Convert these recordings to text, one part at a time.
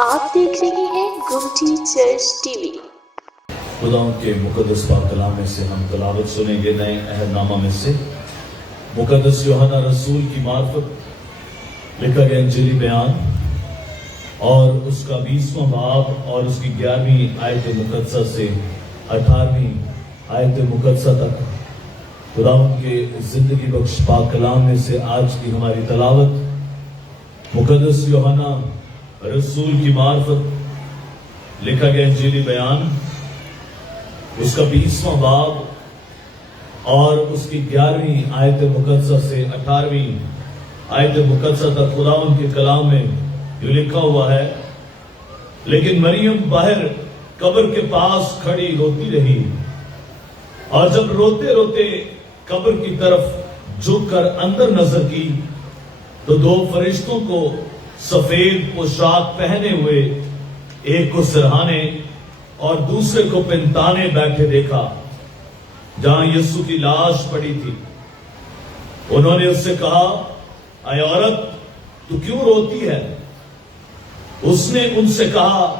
آپ دیکھ رہے ہیں گمٹی چرچ ٹی وی۔ خدا کے مقدس پاک کلام میں سے ہم تلاوت سنیں گے نئے عہد نامہ میں سے مقدس یوحنا رسول کی معرفت لکھا گیا انجیلی بیان اور اس کا 20واں باب اور اس کی 11ویں آیت مقدسہ سے 18ویں آیت مقدسہ تک خدا کے زندگی بخش پاک کلام میں سے آج کی ہماری تلاوت مقدس یوحنا رسول کی معرفت لکھا گیا انجیلی بیان اس کا 20واں باب اور اس کی 11ویں آیت مقدسہ سے 18ویں آیت مقدسہ تک خدا ان کے کلام میں جو لکھا ہوا ہے، لیکن مریم باہر قبر کے پاس کھڑی روتی رہی، اور جب روتے روتے قبر کی طرف جھک کر اندر نظر کی تو 2 فرشتوں کو سفید پوشاک پہنے ہوئے، ایک کو سرہانے اور دوسرے کو پنتانے بیٹھے دیکھا جہاں یسوع کی لاش پڑی تھی۔ انہوں نے اس سے کہا، اے عورت، تو کیوں روتی ہے؟ اس نے ان سے کہا،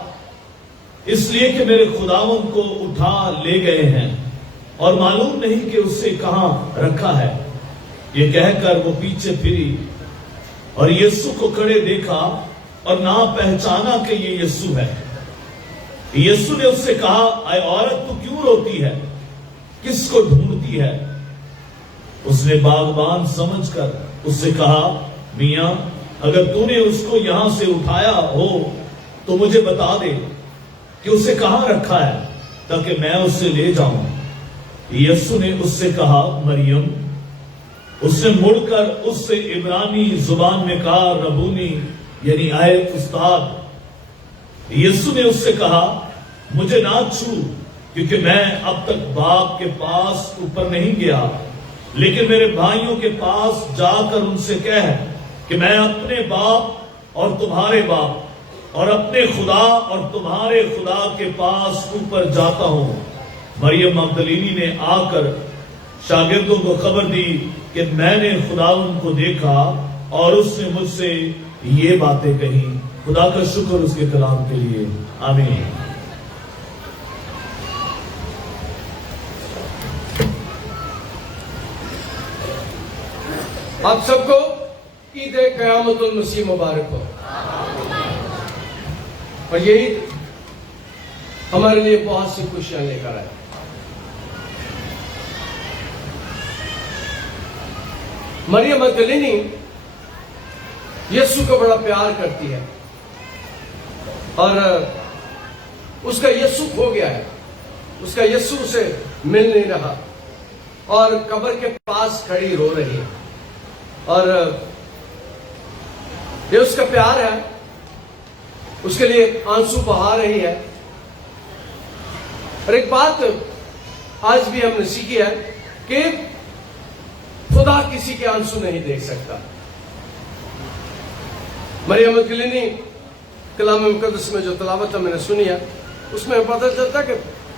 اس لیے کہ میرے خداوند کو اٹھا لے گئے ہیں اور معلوم نہیں کہ اسے کہاں رکھا ہے۔ یہ کہہ کر وہ پیچھے پھری اور یسوع کو کھڑے دیکھا اور نہ پہچانا کہ یہ یسوع ہے۔ یسوع نے اس سے کہا، اے عورت، تو کیوں روتی ہے؟ کس کو ڈھونڈتی ہے؟ اس نے باغبان سمجھ کر اس سے کہا، میاں، اگر تو نے اس کو یہاں سے اٹھایا ہو تو مجھے بتا دے کہ اسے کہاں رکھا ہے تاکہ میں اسے لے جاؤں۔ یسوع نے اس سے کہا، مریم۔ اس نے مڑ کر اس سے عبرانی زبان میں کہا، ربونی، یعنی اے استاد۔ یسوع نے اس سے کہا، مجھے نہ چھو، کیونکہ میں اب تک باپ کے پاس اوپر نہیں گیا، لیکن میرے بھائیوں کے پاس جا کر ان سے کہہ کہ میں اپنے باپ اور تمہارے باپ اور اپنے خدا اور تمہارے خدا کے پاس اوپر جاتا ہوں۔ مریم مگدلینی نے آ کر شاگردوں کو خبر دی کہ میں نے خداوند کو دیکھا اور اس نے مجھ سے یہ باتیں کہی۔ خدا کا شکر اس کے کلام کے لیے، آمین۔ آپ سب کو عید قیامت المسیح مبارک ہو۔ اور یہ عید ہمارے لیے بہت سی خوشیاں لے کر آئے۔ مریم مگدلینی یسوع کو بڑا پیار کرتی ہے اور اس کا یسوع کھو گیا ہے، اس کا یسوع اسے مل نہیں رہا اور قبر کے پاس کھڑی رو رہی ہے، اور یہ اس کا پیار ہے، اس کے لیے آنسو بہا رہی ہے۔ اور ایک بات آج بھی ہم نے سیکھی ہے کہ خدا کسی کے آنسو نہیں دیکھ سکتا۔ مریم مگدلینی کلام مقدس میں جو تلاوت ہم نے سنی ہے، اس میں پتہ چلتا کہ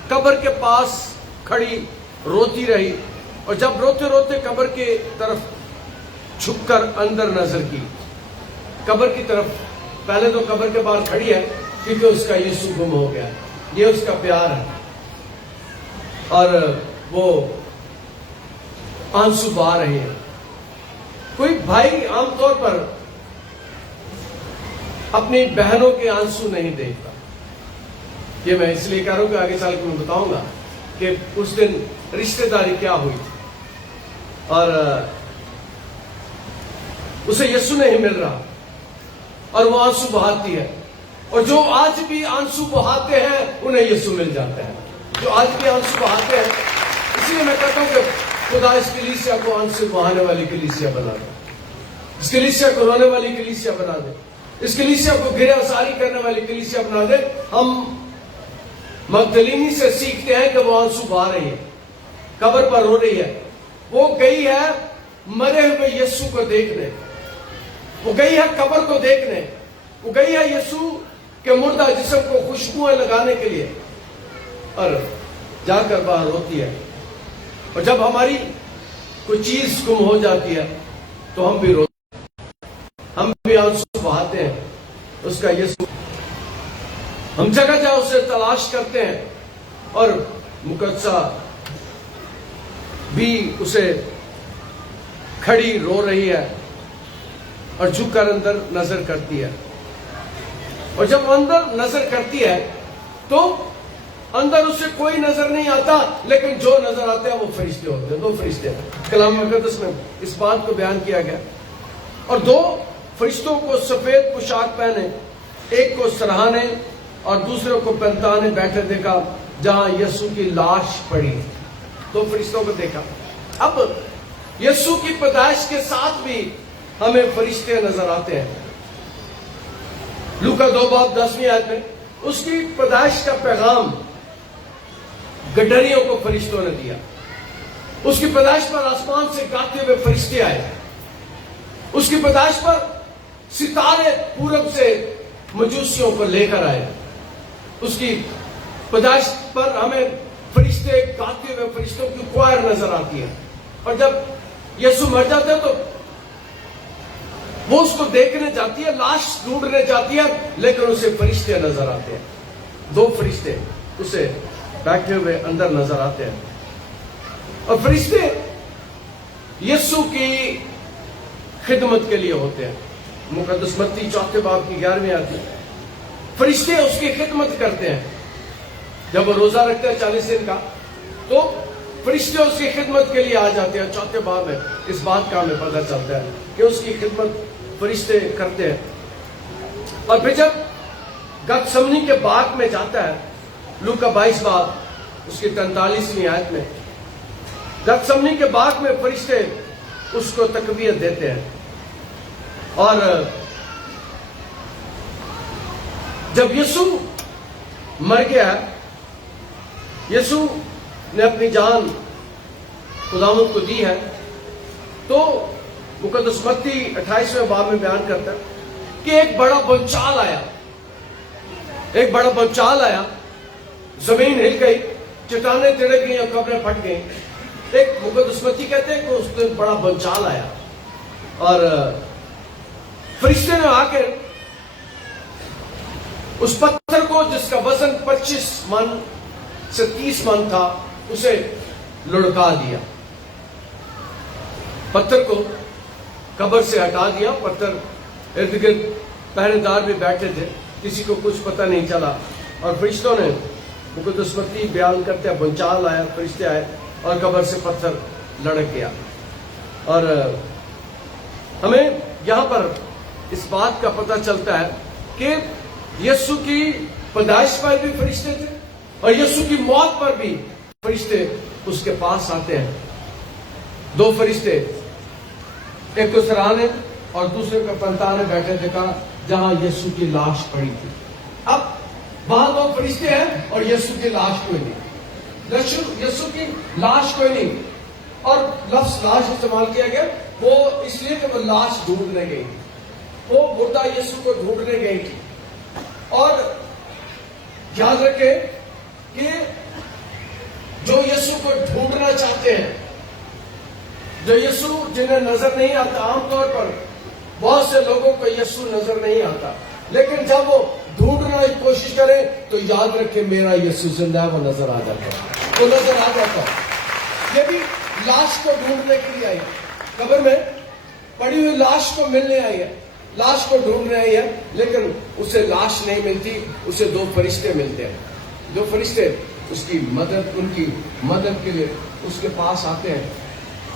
قبر کے پاس کھڑی روتی رہی، اور جب روتے روتے قبر کی طرف جھک کر اندر نظر کی، قبر کی طرف، پہلے تو قبر کے باہر کھڑی ہے کیونکہ اس کا یسوع گم ہو گیا، یہ اس کا پیار ہے، اور وہ آنسو بہا رہی ہے۔ کوئی بھائی عام طور پر اپنی بہنوں کے آنسو نہیں دیکھتا۔ یہ میں اس لیے کہہ رہا ہوں کہ آگے چل کے میں بتاؤں گا کہ اس دن رشتہ داری کیا ہوئی تھی، اور اسے یسوع نہیں مل رہا اور وہ آنسو بہاتی ہے، اور جو آج بھی آنسو بہاتے ہیں انہیں یسوع مل جاتا ہے، جو آج بھی آنسو بہاتے ہیں۔ اس لیے میں کہتا ہوں کہ خدا اس کلیسیا کو آنسو بہانے والی کلیسیا بنا دے، اس کلیسیا کو رونے والی کلیسیا بنا دے، اس کلیسیا کو گریہ ساری کرنے والی کلیسیا بنا دے۔ ہم مگدلینی سے سیکھتے ہیں کہ وہ آنسو بہا رہی ہے، قبر پر رو رہی ہے، وہ گئی ہے مرے ہوئے یسوع کو دیکھنے، وہ گئی ہے قبر کو دیکھنے، وہ گئی ہے یسوع کے مردہ جسم کو خوشبوئیں لگانے کے لیے، اور جا کر باہر روتی ہے۔ اور جب ہماری کوئی چیز گم ہو جاتی ہے تو ہم بھی روتے ہیں، ہم بھی آنسو بہاتے ہیں، اس کا یسوع ہم جگہ جگہ اسے تلاش کرتے ہیں اور مقدسہ بھی اسے کھڑی رو رہی ہے اور جھک کر اندر نظر کرتی ہے. اور جب اندر نظر کرتی ہے تو اندر اسے کوئی نظر نہیں آتا, لیکن جو نظر آتے ہیں وہ فرشتے ہوتے ہیں. 2 فرشتے کلام مقدس میں اس بات کو بیان کیا گیا. اور 2 فرشتوں کو سفید پوشاک پہنے, ایک کو سرہانے اور دوسرے کو پنتانے بیٹھے دیکھا جہاں یسوع کی لاش پڑی. 2 فرشتوں کو دیکھا. اب یسوع کی پیدائش کے ساتھ بھی ہمیں فرشتے نظر آتے ہیں. لوکا 2 باب 10ویں آیت میں اس کی پیدائش کا پیغام گڈریوں کو فرشتوں نے دیا. اس کی پیدائش پر آسمان سے گاتے ہوئے فرشتے آئے. اس کی پیدائش پر ستارے پورب سے مجوسیوں کو لے کر آئے. اس کی پیدائش پر ہمیں فرشتے گاتے ہوئے فرشتوں کی کوائر نظر آتی ہے. اور جب یسوع مر جاتا ہے تو وہ اس کو دیکھنے جاتی ہے, لاش ڈھونڈنے جاتی ہے, لیکن اسے فرشتے نظر آتے ہیں. 2 فرشتے اسے بیٹھے ہوئے اندر نظر آتے ہیں. اور فرشتے یسوع کی خدمت کے لیے ہوتے ہیں. مقدس متی 4 باب کی 11ویں آتی ہے. فرشتے اس کی خدمت کرتے ہیں. جب وہ روزہ رکھتے ہیں 40 دن کا تو فرشتے اس کی خدمت کے لیے آ جاتے ہیں. 4 باب میں اس بات کا ہمیں پتہ چلتا ہے کہ اس کی خدمت فرشتے کرتے ہیں. اور پھر جب گتسمنی کے باغ میں جاتا ہے, لوکا 22 باب اس کی 43ویں آیت میں, گتسمنی کے باغ میں فرشتے اس کو تقویت دیتے ہیں. اور جب یسوع مر گیا, یسوع نے اپنی جان خداوند کو دی ہے, تو مقدس متی 28ویں باب میں بیان کرتا ہے کہ ایک بڑا بھونچال آیا. ایک بڑا بھونچال آیا, زمین ہل گئی, چٹانیں تڑک گئی اور قبریں پھٹ گئیں. ایک مقدس متی کہتے ہیں کہ اس دن بڑا بھونچال آیا اور فرشتے نے آ کے اس پتھر کو جس کا وزن 25 من سے 30 من تھا اسے لڑکا دیا. پتھر کو قبر سے ہٹا دیا. پتھر ارد گرد پہرے دار بھی بیٹھے تھے, کسی کو کچھ پتہ نہیں چلا. اور فرشتوں نے مقدس متی بیان کرتے ہیں بھونچال آیا, فرشتے آئے اور قبر سے پتھر لڑک گیا. اور ہمیں یہاں پر اس بات کا پتہ چلتا ہے کہ یسوع کی پیدائش پر بھی فرشتے تھے اور یسوع کی موت پر بھی فرشتے اس کے پاس آتے ہیں. 2 فرشتے, ایک کو سرانے اور دوسرے کو پنتانے بیٹھے دیکھا جہاں یسوع کی لاش پڑی تھی. اب وہاں 2 فرشتے ہیں اور یسوع کی لاش کوئی نہیں. یسوع کی لاش کوئی نہیں. اور لفظ لاش استعمال کیا گیا وہ اس لیے کہ وہ لاش ڈھونڈنے گئی, وہ مردہ یسوع کو ڈھونڈنے گئی تھی. اور یاد رکھیں کہ جو یسوع کو ڈھونڈنا چاہتے ہیں, جو یسوع جنہیں نظر نہیں آتا, عام طور پر بہت سے لوگوں کو یسوع نظر نہیں آتا, لیکن جب وہ ڈھونڈنا کی کوشش کریں تو یاد رکھیں میرا یسوع زندہ ہے, وہ نظر آ جاتا ہے, وہ نظر آ جاتا ہے. یہ بھی لاش کو ڈھونڈنے کے لیے آئی, قبر میں پڑی ہوئی لاش کو ملنے آئی ہے, لاش کو ڈھونڈ رہے ہیں, لیکن اسے لاش نہیں ملتی, اسے 2 فرشتے ملتے ہیں. 2 فرشتے اس کی مدد, ان کی مدد کے لیے اس کے پاس آتے ہیں.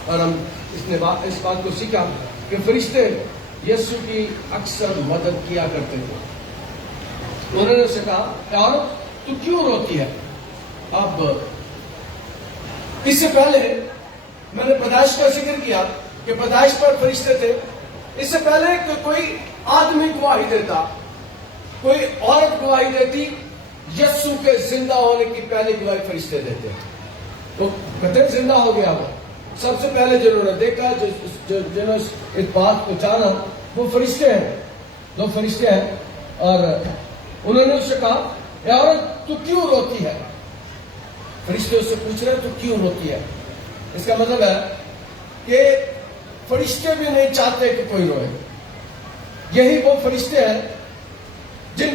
اور ہم اس بات کو سیکھا کہ فرشتے یسوع کی اکثر مدد کیا کرتے تھے. انہوں نے اسے کہا عورت تو کیوں روتی ہے. اب اس سے پہلے میں نے پیدائش کا ذکر کیا کہ پیدائش پر فرشتے تھے. اس سے پہلے کہ کوئی آدمی گواہی دیتا, کوئی عورت گواہی دیتی, یسوع کے زندہ ہونے کی پہلی گواہی فرشتے دیتے. تو کہتے ہیں زندہ ہو گیا. وہ سب سے پہلے جنہوں نے دیکھا, جنہوں نے اس بات کو جانا, وہ فرشتے ہیں, 2 فرشتے ہیں. اور انہوں نے اس سے کہا اے عورت تو کیوں روتی ہے. فرشتے اس سے پوچھ رہے ہیں تو کیوں روتی ہے. اس کا مطلب ہے کہ فرشتے بھی نہیں چاہتے کہ کوئی روئے. یہی وہ فرشتے ہیں جن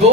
2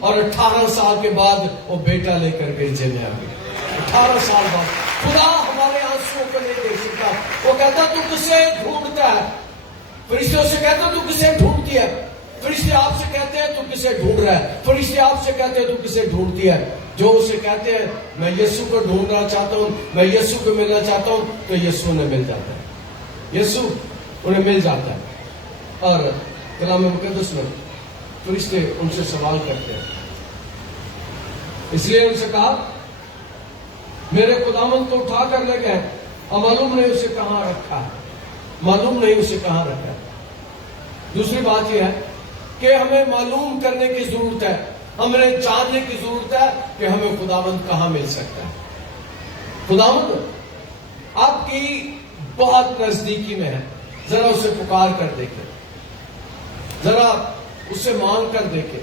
اور 18 سال کے بعد وہ بیٹا لے کر گرجے میں آ گئی. 18 سال بعد. خدا ہمارے آنسوؤں کو نہیں دیکھ سکتا. وہ کہتا تو کسے ڈھونڈتا ہے؟ فرشتوں سے کہتا تو کسے ڈھونڈتی ہے؟ فرشتے آپ سے کہتے ہیں تو کسے ڈھونڈ رہا ہے؟ فرشتے آپ سے کہتے ہیں تو کسے ڈھونڈتی ہے؟ جو اسے کہتے ہیں میں یسوع کو ڈھونڈنا چاہتا ہوں، میں یسوع کو ملنا چاہتا ہوں، تو یسوع انہیں مل جاتا ہے. یسوع انہیں مل جاتا ہے. اور کلام مقدس میں فرشتے ان سے سوال کرتے ہیں. اس لیے ان سے کہا میرے خداوند کو اٹھا کر لے گئے، اور معلوم نہیں اسے کہاں رکھا ہے. معلوم نہیں اسے کہاں رکھا ہے. دوسری بات یہ ہے کہ ہمیں معلوم کرنے کی ضرورت ہے، ہمیں جاننے کی ضرورت ہے کہ ہمیں خداوند کہاں مل سکتا ہے. خداوند آپ کی بہت نزدیکی میں ہے. ذرا اسے پکار کر دیکھیں، ذرا اسے مانگ کر دیکھیں،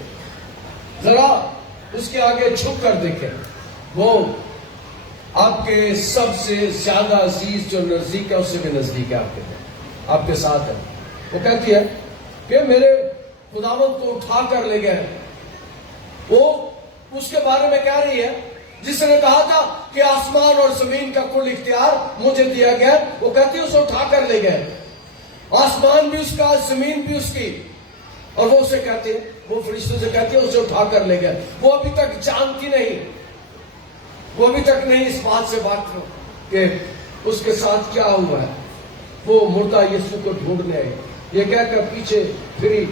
ذرا اس کے آگے جھک کر دیکھیں. وہ آپ کے سب سے زیادہ عزیز جو نزدیک ہے اس سے بھی نزدیک ہے، آپ کے ساتھ ہے. وہ کہتی ہے کہ میرے خداوند کو اٹھا کر لے گئے. وہ اس کے بارے میں کہہ رہی ہے جس نے کہا تھا کہ آسمان اور زمین کا کل اختیار مجھے دیا گیا. وہ کہتی ہے اسے اٹھا کر لے گئے. آسمان بھی اس کا، زمین بھی اس کی. اور وہ اسے کہتے ہیں، وہ فرشتوں سے کہتے ہیں اسے اٹھا کر لے گئے. وہ ابھی تک جانتی نہیں، وہ ابھی تک نہیں اس بات سے واقف کہ اس کے ساتھ کیا ہوا ہے. وہ مردہ یسوع کو ڈھونڈنے آئی، یہ کہہ کر پیچھے پھری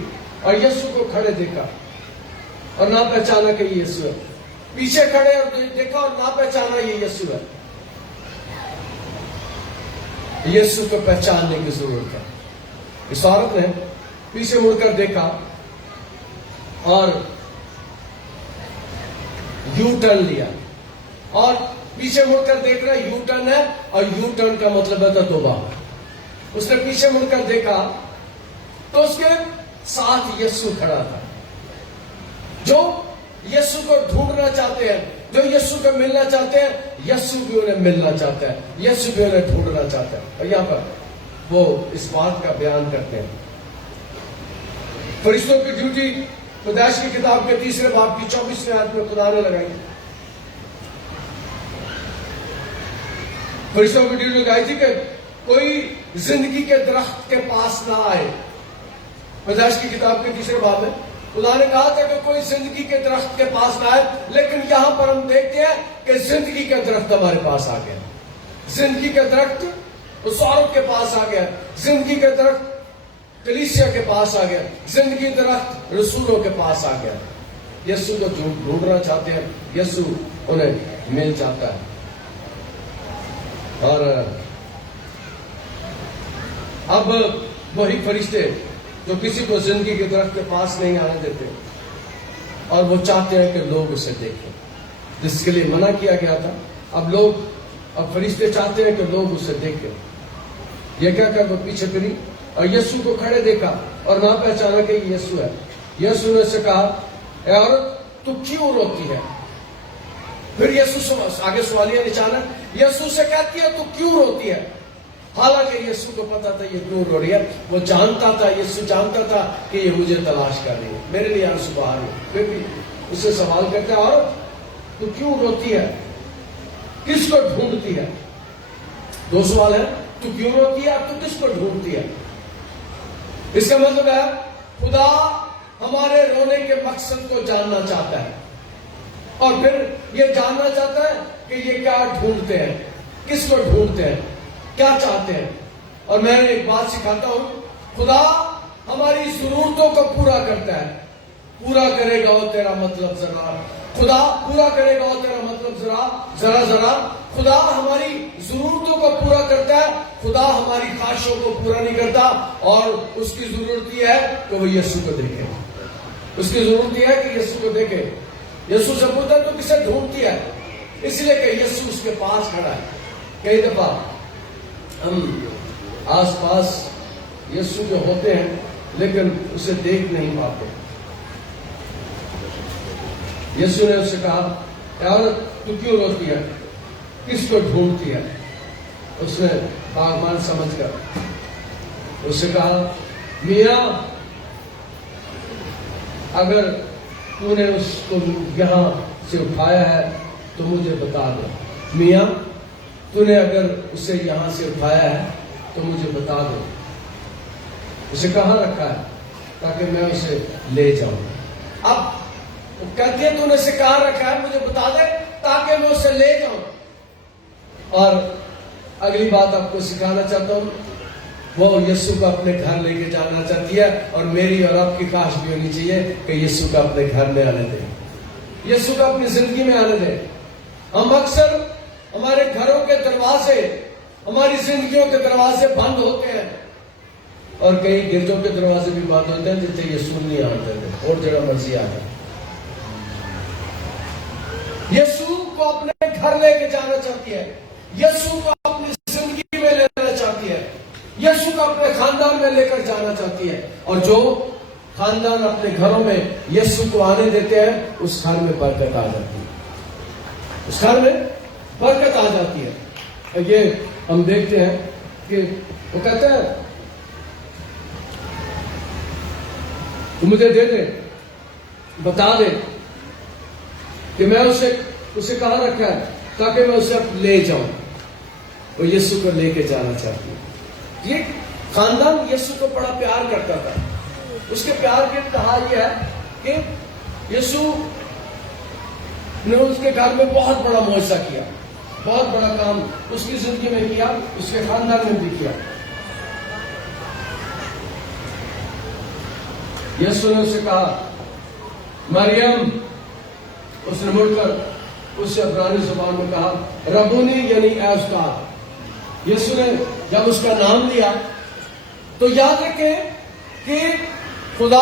اور یسوع کو کھڑے دیکھا اور نہ پہچانا کہ یہ یسوع ہے. پیچھے کھڑے اور دیکھا اور نہ پہچانا یہ یسوع ہے. یسوع کو پہچاننے کی ضرورت ہے. اس عورت نے پیچھے مڑ کر دیکھا اور یو ٹرن لیا، اور پیچھے مڑ کر دیکھ رہا یو ٹرن ہے، اور یو ٹرن کا مطلب ہے توبہ. اس نے پیچھے مڑ کر دیکھا تو اس کے ساتھ یسوع کھڑا تھا. جو یسوع کو ڈھونڈنا چاہتے ہیں، جو یسوع کو ملنا چاہتے ہیں، یسوع بھی انہیں ملنا چاہتا ہے، یسوع بھی انہیں ڈھونڈنا چاہتا ہے. اور یہاں پر وہ اس بات کا بیان کرتے ہیں. فرشتوں کی ڈیوٹی پیدائش کی کتاب کے 3 باب کی 24ویں آیت میں خدا نے لگائی. فرشتوں کی ڈیوٹی لگائی تھی کہ کوئی زندگی کے درخت کے پاس نہ آئے. پیدائش کی کتاب کے 3 باب میں خدا نے کہا تھا کہ کوئی زندگی کے درخت کے پاس نہ آئے، لیکن یہاں پر ہم دیکھتے ہیں کہ زندگی کا درخت ہمارے پاس آ گیا. زندگی کا درخت اس عورت کے پاس آ گیا. زندگی کا درخت کلیسیا کے پاس آ گیا. زندگی درخت رسولوں کے پاس آ گیا. یسوع کو ڈھونڈنا چاہتے ہیں، یسوع انہیں مل جاتا ہے. اور اب وہی فرشتے جو کسی کو زندگی کے درخت کے پاس نہیں آنے دیتے، اور وہ چاہتے ہیں کہ لوگ اسے دیکھیں، جس کے لیے منع کیا گیا تھا. اب فرشتے چاہتے ہیں کہ لوگ اسے دیکھیں. یہ کہہ کر وہ پیچھے پھری اور یسوع کو کھڑے دیکھا اور نہ پہچانا کہ یہ یسوع ہے. یسوع نے اسے کہا اے عورت تو کیوں روتی ہے؟ پھر یسوع آگے سوالیہ نشان ہے. یسوع سے کہتی ہے تو کیوں روتی ہے؟ حالانکہ یسوع کو پتا تھا یہ کیوں رو رہی ہے. وہ جانتا تھا، یسوع جانتا تھا کہ یہ مجھے تلاش کر رہی ہے، میرے لیے آنسو بہا رہی ہے. پھر بھی اسے سوال کرتا ہے عورت تو کیوں روتی ہے، کس کو ڈھونڈتی ہے؟ 2 سوال ہے، تو کیوں روتی ہے، تو کس کو ڈھونڈتی ہے؟ اس کا مطلب ہے خدا ہمارے رونے کے مقصد کو جاننا چاہتا ہے، اور پھر یہ جاننا چاہتا ہے کہ یہ کیا ڈھونڈتے ہیں، کس کو ڈھونڈتے ہیں، کیا چاہتے ہیں. اور میں ایک بات سکھاتا ہوں، خدا ہماری ضرورتوں کو پورا کرتا ہے. پورا کرے گا وہ تیرا مطلب ذرا، خدا پورا کرے گا وہ تیرا مطلب ذرا ذرا. خدا ہماری ضرورتوں کو پورا کرتا ہے، خدا ہماری خواہشوں کو پورا نہیں کرتا. اور اس کی ضرورت یہ ہے کہ وہ یسوع کو دیکھے. اس کی ضرورت یہ ہے کہ یسوع کو دیکھے. یسوع سے پوچھتا ہے تو کسے ڈھونڈتی ہے؟ اس لیے کہ یسوع اس کے پاس کھڑا ہے. کئی دفعہ ہم آس پاس یسوع جو ہوتے ہیں لیکن اسے دیکھ نہیں پاتے. یسوع نے اس سے کہا اے عورت تو کیوں روتی ہے، کس کو ڈھونڈتی ہے؟ اس نے باغبان سمجھ کر اس سے کہا میاں اگر تو نے اس کو یہاں سے اٹھایا ہے تو مجھے بتا دو. میاں تو نے اگر اسے یہاں سے اٹھایا ہے تو مجھے بتا دو اسے کہاں رکھا ہے تاکہ میں اسے لے جاؤں. اب کہتے ہیں تو نے اسے کہاں رکھا ہے مجھے بتا دے تاکہ میں اسے لے جاؤں. اور اگلی بات آپ کو سکھانا چاہتا ہوں, وہ یسوع کو اپنے گھر لے کے جانا چاہتی ہے, اور میری اور آپ کی خواہش بھی ہونی چاہیے کہ یسوع کو اپنے گھر میں آنے دیں, یسوع کو اپنی زندگی میں آنے دیں. ہم اکثر ہمارے گھروں کے دروازے, ہماری زندگیوں کے دروازے بند ہوتے ہیں, اور کئی گرجوں کے دروازے بھی بند ہوتے ہیں جتنے یسوع نہیں آتے تھے اور جگہ مرضی آ جائے. یسوع کو اپنے گھر لے کے جانا چاہتی ہے, یسوع کو اپنی زندگی میں لینا چاہتی ہے, یسوع کو اپنے خاندان میں لے کر جانا چاہتی ہے. اور جو خاندان اپنے گھروں میں یسوع کو آنے دیتے ہیں اس گھر میں برکت آ جاتی ہے, اس گھر میں برکت آ جاتی ہے. اور یہ ہم دیکھتے ہیں کہ وہ کہتے ہیں تو مجھے دے دے, بتا دے کہ میں اسے کہاں رکھا ہے تاکہ میں اسے لے جاؤں. وہ یسوع کو لے کے جانا چاہتی ہے. یہ خاندان یسوع کو بڑا پیار کرتا تھا. اس کے پیار کی انتہا یہ ہے کہ یسوع نے اس کے گھر میں بہت بڑا معجزہ کیا, بہت بڑا کام اس کی زندگی میں کیا, اس کے خاندان میں بھی کیا. یسوع نے اسے کہا مریم, اس نے مڑ کر اس سے عبرانی زبان میں کہا ربونی یعنی اے استاد. یسوع نے جب اس کا نام لیا تو یاد رکھیں کہ خدا,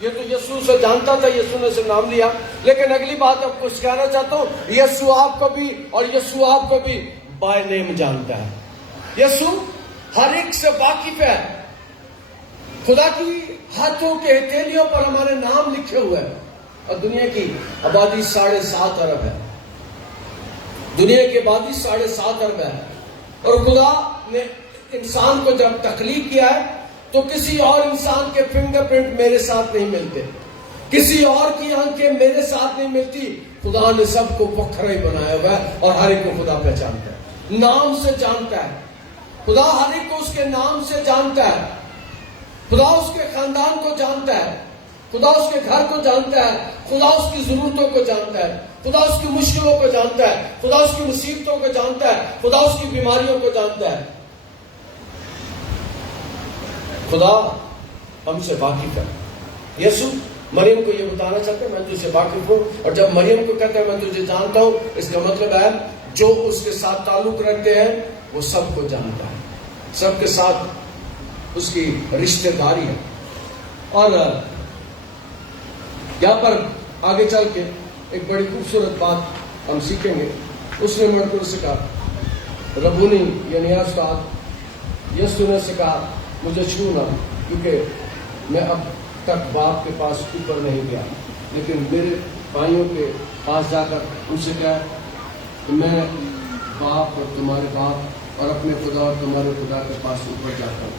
یہ تو یسوع سے جانتا تھا, یسوع نے اسے نام لیا, لیکن اگلی بات آپ کو کہنا چاہتا ہوں, یسوع آپ کو بھی اور یسوع آپ کو بھی بائی نیم جانتا ہے. یسوع ہر ایک سے واقف ہے. خدا کی ہاتھوں کے ہتھیلیوں پر ہمارے نام لکھے ہوئے ہیں, اور دنیا کی آبادی 7.5 ارب ہے. دنیا کی آبادی 7.5 ارب ہے. اور خدا نے انسان کو جب تخلیق کیا ہے تو کسی اور انسان کے فنگر پرنٹ میرے ساتھ نہیں ملتے, کسی اور کی آنکھیں میرے ساتھ نہیں ملتی. خدا نے سب کو وکھرا ہی بنایا ہوا ہے, اور ہر ایک کو خدا پہچانتا ہے, نام سے جانتا ہے. خدا ہر ایک کو اس کے نام سے جانتا ہے. خدا اس کے خاندان کو جانتا ہے, خدا اس کے گھر کو جانتا ہے, خدا اس کی ضرورتوں کو جانتا ہے, خدا اس کی مشکلوں کو جانتا ہے, خدا اس کی مصیبتوں کو جانتا ہے, خدا اس کی بیماریوں کو جانتا ہے. خدا ہم سے واقف ہے. یسوع مریم کو یہ بتانا چاہتے ہیں میں تجھ سے واقف ہوں, اور جب مریم کو کہتا ہے میں تجھے جانتا ہوں, اس کا مطلب ہے جو اس کے ساتھ تعلق رکھتے ہیں وہ سب کو جانتا ہے, سب کے ساتھ اس کی رشتہ داری ہے. اور یہاں پر آگے چل کے ایک بڑی خوبصورت بات ہم سیکھیں گے. اس نے مڑ کر اسے کہا ربونی یعنی استاد. یسوع نے اسے کہا مجھے چھونا, کیونکہ میں اب تک باپ کے پاس اوپر نہیں گیا, لیکن میرے بھائیوں کے پاس جا کر ان سے کہا کہ میں باپ اور تمہارے باپ اور اپنے خدا اور تمہارے خدا کے پاس اوپر جاتا ہوں.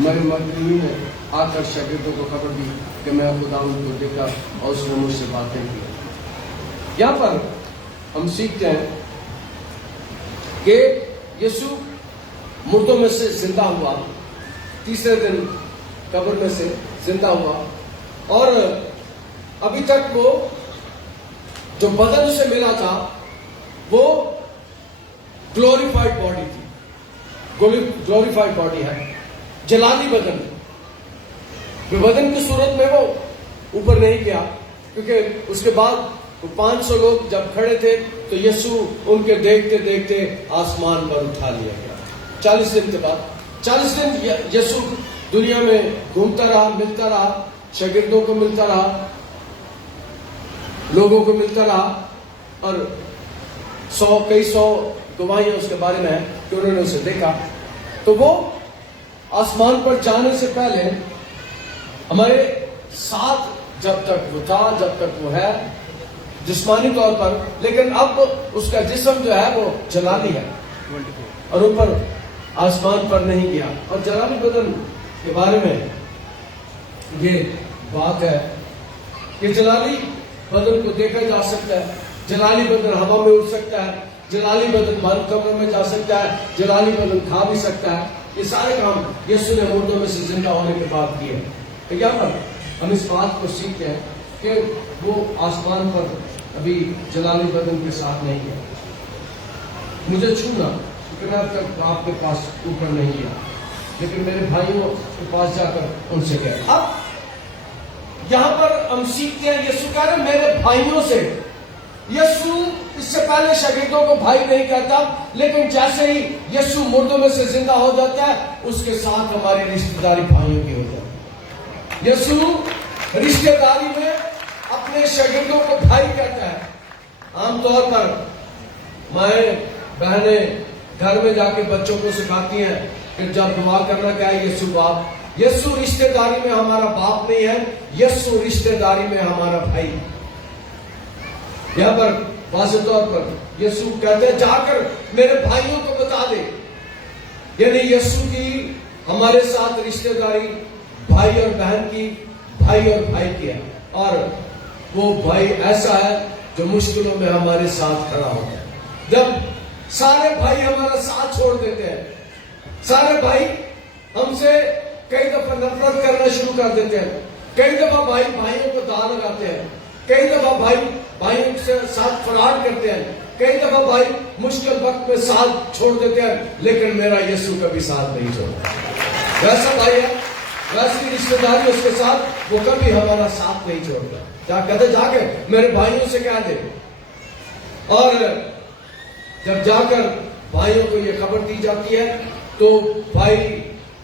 میرے مدنی نے آ کر شاگردوں کو خبر دی کہ میں خدا ان کو دیکھا اور اس نے مجھ سے باتیں کی. یہاں پر ہم سیکھتے ہیں کہ یسوع مردوں میں سے زندہ ہوا, تیسرے دن قبر میں سے زندہ ہوا, اور ابھی تک وہ جو بدن اسے ملا تھا وہ گلوریفائڈ باڈی تھی. گلوریفائڈ باڈی ہے, جلالی بدن. بدن کی صورت میں وہ اوپر نہیں گیا, کیونکہ اس کے بعد 500 لوگ جب کھڑے تھے تو یسوع ان کے دیکھتے دیکھتے آسمان پر اٹھا لیا گیا. 40 دن کے بعد 40 دن یسوع دنیا میں گھومتا رہا, ملتا رہا, شاگردوں کو ملتا رہا, لوگوں کو ملتا رہا, اور کئی سو گواہیاں اس کے بارے میں ہیں کہ انہوں نے اسے دیکھا. تو وہ آسمان پر جانے سے پہلے ہمارے ساتھ جب تک وہ تھا, جب تک وہ ہے جسمانی طور پر, لیکن اب اس کا جسم جو ہے وہ جلالی ہے اور اوپر آسمان پر نہیں گیا. اور جلالی بدن کے بارے میں یہ بات ہے کہ جلالی بدن کو دیکھا جا سکتا ہے، جلالی بدن ہوا میں اڑ سکتا ہے، جلالی بدن بند کمرے میں جا سکتا ہے، جلالی بدن کھا بھی سکتا ہے. یہ سارے کام یسوع نے مردوں میں سے زندہ ہونے کے بعد کیے. تو یہاں پر ہم اس بات کو سیکھتے ہیں کہ وہ آسمان پر ابھی جلالی بدن کے ساتھ نہیں ہے. مجھے چھونا کیونکہ میں اب تک آپ کے پاس اوپر نہیں گیا، لیکن میرے بھائیوں کے پاس جا کر ان سے کہا. اب یہاں پر ہم سیکھتے ہیں یسوع کہہ رہے میرے بھائیوں سے. یسوع اس سے پہلے شاگردوں کو بھائی نہیں کہتا، لیکن جیسے ہی یسوع مردوں میں سے زندہ ہو جاتا ہے اس کے ساتھ ہماری رشتہ داری بھائیوں کی ہو جاتی ہے. یسوع رشتہ داری میں اپنے شاگردوں کو بھائی کہتا ہے. عام طور پر مائیں بہنیں گھر میں جا کے بچوں کو سکھاتی ہیں کہ جب دعا کرنا کیا ہے یسوع باپ. یسوع رشتہ داری میں ہمارا باپ نہیں ہے، یسوع رشتہ داری میں ہمارا بھائی. یہاں پر واضح طور پر یسوع کہتے ہیں جا کر میرے بھائیوں کو بتا دے. یعنی یسوع کی ہمارے ساتھ رشتہ داری بھائی اور بہن کی، بھائی اور بھائی کی ہے، اور وہ بھائی ایسا ہے جو مشکلوں میں ہمارے ساتھ کھڑا ہوتا ہے. جب سارے بھائی ہمارا ساتھ چھوڑ دیتے ہیں، سارے بھائی ہم سے کئی دفعہ نفرت کرنا شروع کر دیتے ہیں، کئی دفعہ بھائی بھائیوں کو داغ لگاتے ہیں، کئی دفعہ بھائی بھائیوں کے ساتھ فراڈ کرتے ہیں، کئی دفعہ بھائی مشکل وقت میں ساتھ چھوڑ دیتے ہیں، لیکن میرا یسوع کبھی ساتھ نہیں چھوڑتا. ویسا بھائی ہے، ویسی رشتہ داری اس کے ساتھ، وہ کبھی ہمارا ساتھ نہیں چھوڑتا. کیا کہتے جا کے میرے بھائیوں سے کہہ دے. اور جب جا کر بھائیوں کو یہ خبر دی جاتی ہے تو بھائی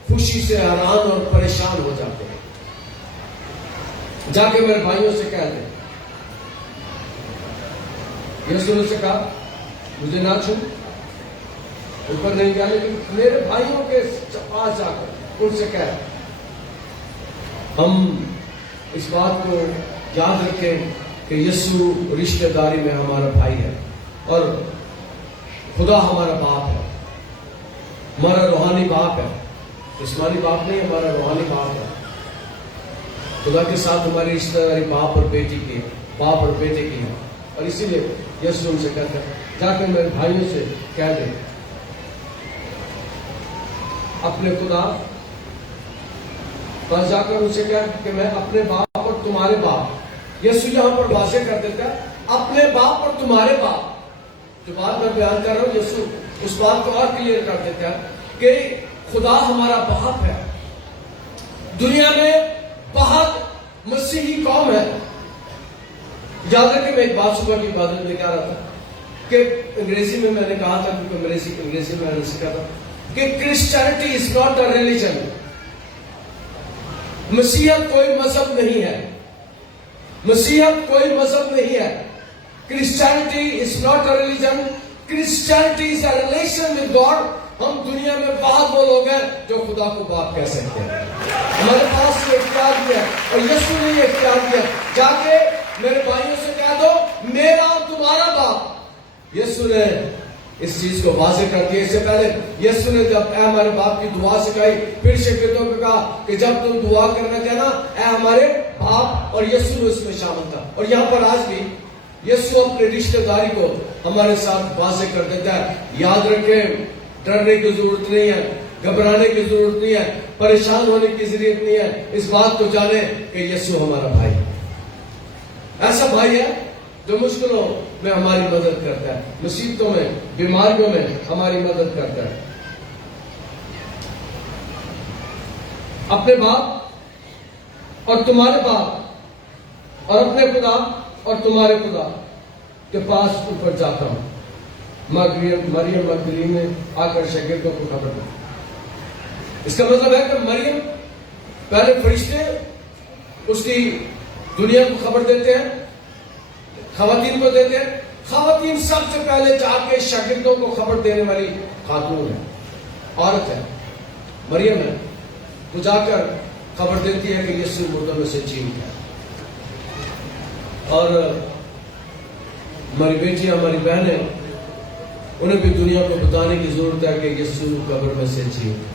خوشی سے حیران اور پریشان ہو جاتے ہیں. جا کے میرے بھائیوں سے کہہ دے. یسوع نے سے کہا مجھے نہ چھو، اوپر نہیں گیا، لیکن میرے بھائیوں کے پاس جا کر ان سے کہہ. ہم اس بات کو یاد رکھیں کہ یسوع رشتہ داری میں ہمارا بھائی ہے، اور خدا ہمارا باپ ہے، ہمارا روحانی باپ ہے. جسمانی باپ نہیں، ہمارا روحانی باپ ہے. خدا کے ساتھ ہماری رشتہ داری باپ اور بیٹی کی ہے، باپ اور بیٹے کی ہے. اور اسی لیے یسوع ان سے کہتا ہے جا کر میرے بھائیوں سے کہہ دے اپنے خدا پاس جا کر ان سے کہہ کہ میں اپنے باپ اور تمہارے باپ. یسوع یہاں پر واضح کر دیتا ہے اپنے باپ اور تمہارے باپ. جو بات میں بیان کر رہا ہوں یسوع اس بات کو اور کلیئر کر دیتا ہے کہ خدا ہمارا باپ ہے. دنیا میں بہت مسیحی قوم ہے. یاد رکھیں میں ایک بات صبح کی عبادت میں کہہ رہا تھا کہ انگریزی میں نے کہا تھا، کیونکہ انگریزی میں نے سیکھا تھا کہ Christianity is not a religion. مسیحیت کوئی مذہب نہیں ہے، مسیحیت کوئی مذہب نہیں ہے. Christianity is not a religion, Christianity is a relation with God. ہم دنیا میں بہت وہ لوگ ہیں جو خدا کو باپ کہہ سکتے ہیں. ہمارے پاس یہ اختیار دیا اور یسوع نے یہ اختیار دیا جا کے میرے بھائیوں سے کہہ دو میرا اور تمہارا باپ. یسوع نے اس چیز کو واضح کر دیا. اس سے پہلے یسوع نے جب اے ہمارے باپ کی دعا سکھائی، پھر شاگردوں کو کہا کہ جب تم دعا کرنا کہنا اے ہمارے باپ، اور یسوع نے اس میں شامل تھا. اور یہاں پر آج بھی یسوع اپنے رشتہ داری کو ہمارے ساتھ واضح کر دیتا ہے. یاد رکھیں ڈرنے کی ضرورت نہیں ہے، گھبرانے کی ضرورت نہیں ہے، پریشان ہونے کی ضرورت نہیں ہے. اس بات کو جانیں کہ یسوع ہمارا بھائی ہے. ایسا بھائی ہے جو مشکلوں میں ہماری مدد کرتا ہے، مصیبتوں میں، بیماریوں میں ہماری مدد کرتا ہے. اپنے باپ اور تمہارے باپ اور اپنے خدا اور تمہارے خدا کے پاس اوپر جاتا ہوں. مریم مگدلینے نے آ کر شاگردوں کو خبر دی. اس کا مطلب ہے کہ مریم پہلے فرشتے اس کی دنیا کو خبر دیتے ہیں، خواتین کو دیتے ہیں. خواتین سب سے پہلے جا کے شاگردوں کو خبر دینے والی خاتون ہے، عورت ہے، مریم ہے. تو جا کر خبر دیتی ہے کہ یسوع مردوں میں سے جی اٹھا. اور ہماری بیٹیاں، ہماری بہنیں، انہیں بھی دنیا کو بتانے کی ضرورت ہے کہ یسوع قبر میں سے جی اٹھا.